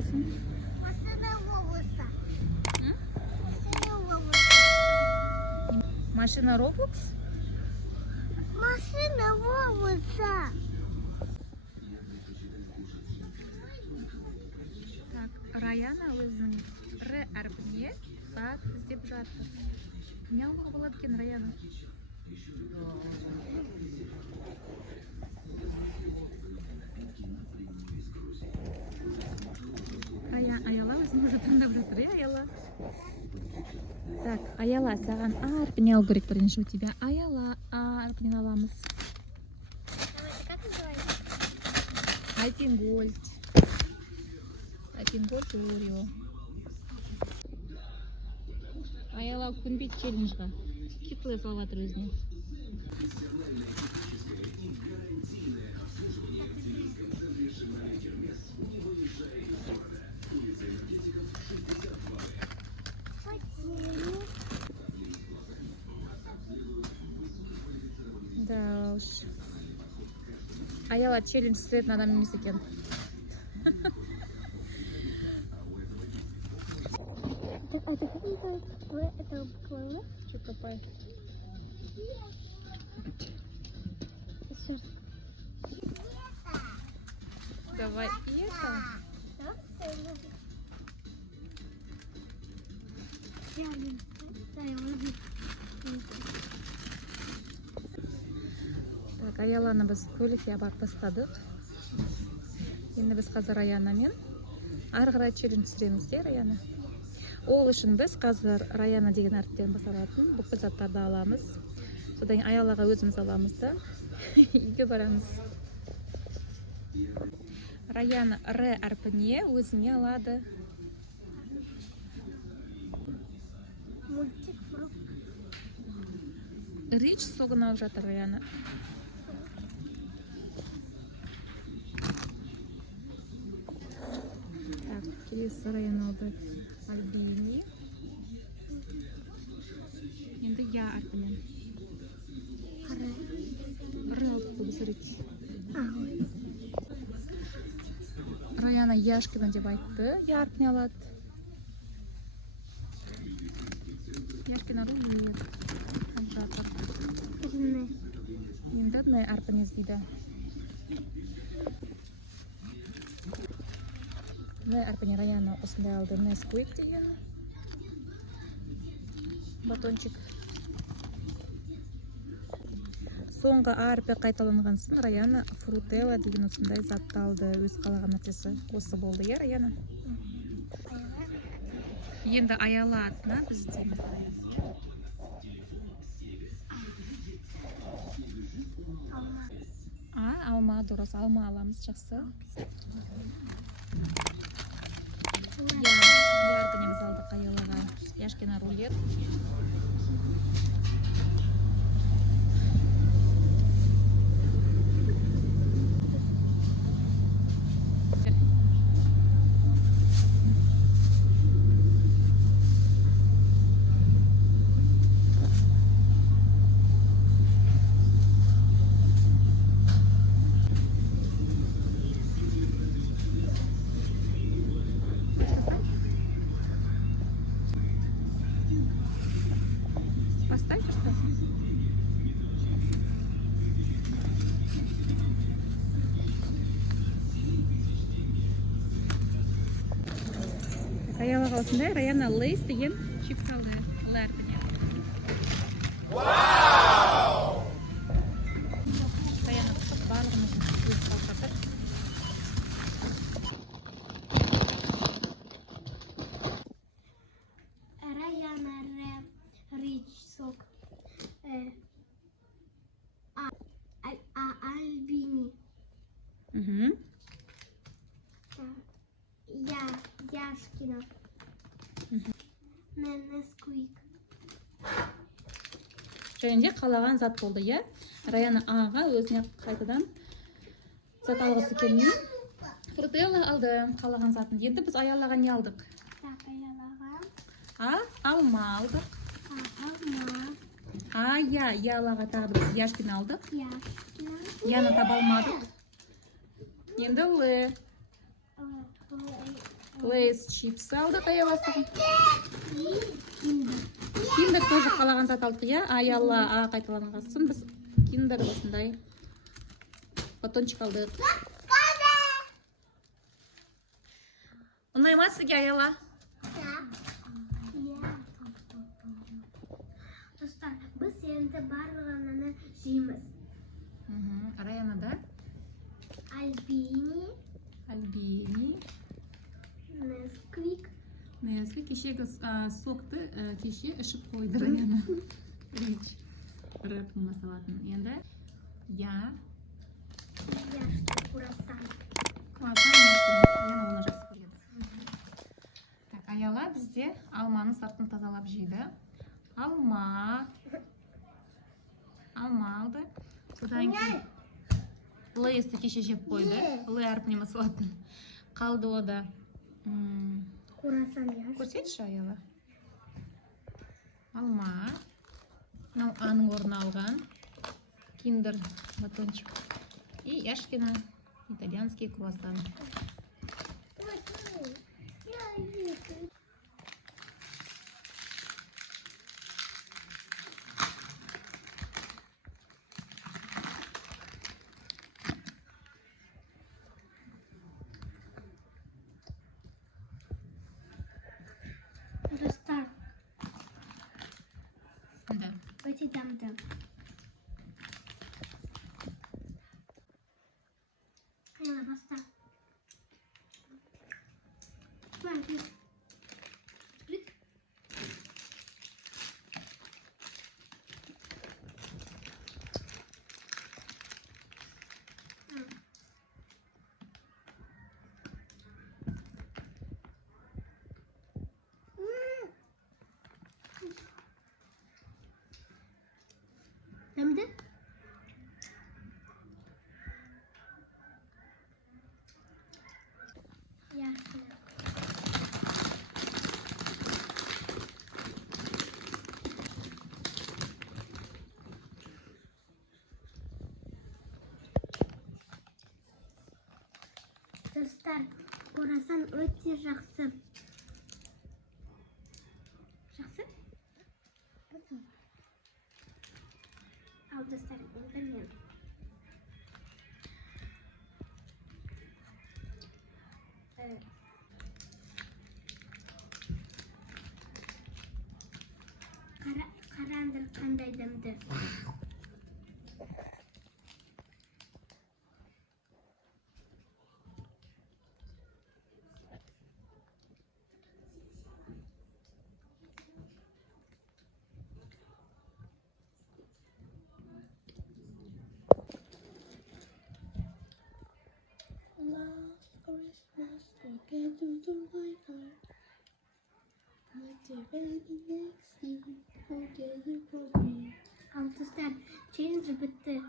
аласың? Машина Роблокса. М? Машина Роблокса. Машина Roblox? Машина Роблокса. Так, Раяна өзінің Р әрпіне зат іздеп жатыр. Не алуға болады екен Раяна? Аяла өзін уже таңдап жатыр, Аяла? Так, Аяла, саған А әрпіне алу керек бірінші у тебя. Аяла, А әрпінен аламыз. Как называется? Альпингольд. Альпингольд Орео. Аяла көнбейді челленджға. Китлы салып жатыр өзіне. Да уж. Аяла челлендж істетін адам емес екен. Это как называется? Это буквально? Что копает? Еще раз. Давай это. Так, Аяланы біз көлікке апарып тастадық. Енді біз қазір Раянамен ары қарай челлендж түсіреміз де, Раяна. Ол үшін біз қазір Раяна деген әріптен басталатын бүкіл заттарды аламыз. Содан Аялаға өзіміз аламыз да үйге барамыз. Раяна Р әрпіне өзіне алады. Мультик фрукт. Рич согын алып жатыр Раяна. Так, келесі Раяна алды Альбини. Енді Я әрпінен. Р алдық біз Рич. Раяна Яшкина деп айтты. Я әрпіне алады. Яшкина рулет. Алып жатыр. Енді Н әрпіне іздейді. Н әрпіне Раяна осындай алды. Несквик деген батончик. Соңғы әрпі қайталанған соң Раяна фрутелла деген осындай затты алды. Өз қалаған нәрсесі осы болды, е Раяна? Енді Аяла атына біз іздейміз. Алма, дұрыс, алма аламыз, жақсы. Я әрпіне біз алдық Аялаға Яшкина рулет. Поставь что? Аялаға осындай Раяна Лейс деген чипс алды. Вау! Раяна барлығымыз өз қалып жатыр. Раяна Рич сок. Альбини. Яшкина. Несквик. Және де қалаған зат болды, е? Раяна Аға өзіне қайтадан зат алғысы келмей. Фрутелла алды қалаған затын. Енді біз Аялаға не алдық? Так, Аялаға. Алма алдық. Алма. Аялаға тағы біз Яшкина алдық. Яшкина. Яны таба алмадық. Енді Лейс чипсы алдық аяласың. Киндер. Киндер тоже қалаған зат алдық, иә? Аялла қайталанған соң біз киндер осындай батончик алдық. Ұнай ма сізге аялла? Достар, біз енді барлығын жейміз. Раяна да? Альбини, Несквик. Несквик кешегі соқты кеше ішіп қойды Раяна. Рич. Рэпін масалатын. Енді я. Яшки курасан. Классан Раяна оны жақсы көреді. Аяла бізде алманың сыртын тазалап жейді. Алма алды. Содан кейін лейсті кеше жеп қойды. Лей әрпіне масалатын. Қалды ода. Курасан яшки. Көрсетші аяла. Алма. Мынау аның орнына алған. Киндер батончик. И Яшкина итальянский круассан. Достар, Да. өте дәмді. Аяла баста. Dämde? Яшки. Достар, курасан өте жақсы. Жақсы? Ал достар, енді мен. Қараңдар қандай дәмді. Last Christmas, I gave you to my heart. But the very next thing, forget you for me. Ал достар, челлендж бітті.